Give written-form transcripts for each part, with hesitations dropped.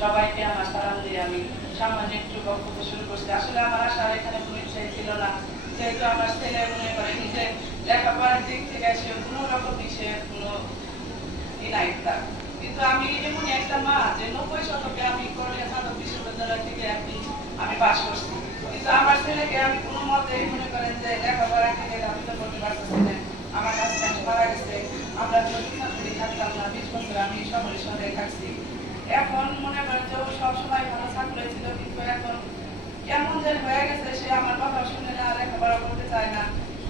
সবাইকে আমার সালাম দিয়ে আমি সামান্য একটু বক্তব্য শুরু করছি। আসলে আমার আসার এখানে কোনো ইচ্ছাই ছিল না, যেহেতু আমার ছেলে মনে করেন যে লেখাপড়ার দিক থেকে সে কোনো রকম সে কোনো নাই তার। কিন্তু আমি এমন একটা মা যে 90 শতকে আমি করলে মাদক বিশ্ববিদ্যালয় থেকে আমি পাশ করছি, কিন্তু আমার ছেলেকে আমি কোনো মতে মনে করেন যে লেখাপড়া থেকে লাভিত করতে পারতেছি না। আমার হাজব্যান্ড মারা গেছে, আমরা যদি থাকতাম না, 20 বছর আমি শহরে শহরে থাকছি। এখন মনে করেন যে সব সময় ভালো ছাত্র ছিল, কিন্তু এখন কেমন যেন হয়ে গেছে, সে আমার কথা শুনে না, লেখাপড়া করতে চায় না।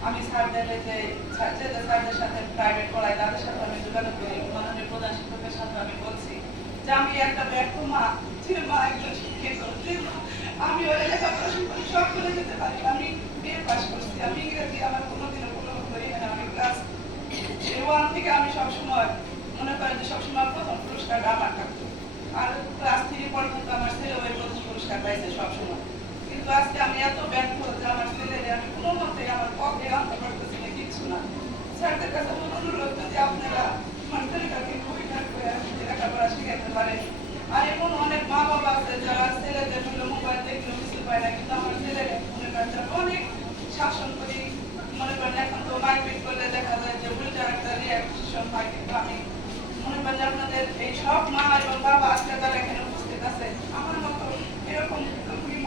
আমি স্যারদের যে স্যারদের সাথে প্রাইভেট পড়াই তাদের সাথে আমি যোগাযোগ করি, মাননীয় প্রধান শিক্ষকের সাথে আমি বলছি যে আমি একটা ব্যর্থ মা, যে মা একজন শিক্ষিত, যে মা আমি ওরা লেখাপড়া সব করে যেতে পারি। আমি বিএ পাস করছি, আমি ইংরেজি আমার কোনোদিনও কোনো করি না। আমি ক্লাস 1 থেকে আমি সবসময় মনে করেন যে সবসময় প্রথম পুরস্কারটা আমার থাকতো, আর ক্লাস 3 পর্যন্ত আমার ছেলে ওই প্রথম পুরস্কার পাইছে সবসময়। কিন্তু আজকে আমি এত ব্যর্থ যে আমার ছেলেরে আমি কোনো মতে আমার পক্ষে আনতে পারতেছি না, কিচ্ছু না। স্যারদের কাছে আমার অনুরোধ যদি আপনারা আমার ছেলেটাকে খুবই করে লেখাপড়া শিখাতে পারেন। আর এমন অনেক মা বাবা আছে যারা ছেলেদের হলো মোবাইল দেখলেও কিছু পায় না, কিন্তু আমার ছেলের মনে করেন অনেক শাসন করি, মনে করেন এখন তো মারপিট করলে দেখা যায় যে উল্টা একটা রিয়াকশন হয়। কিন্তু আমি মনে করেন আপনাদের এই সব মা এবং বাবা আজকে যারা এখানে উপস্থিত আছে আমার মতো এরকম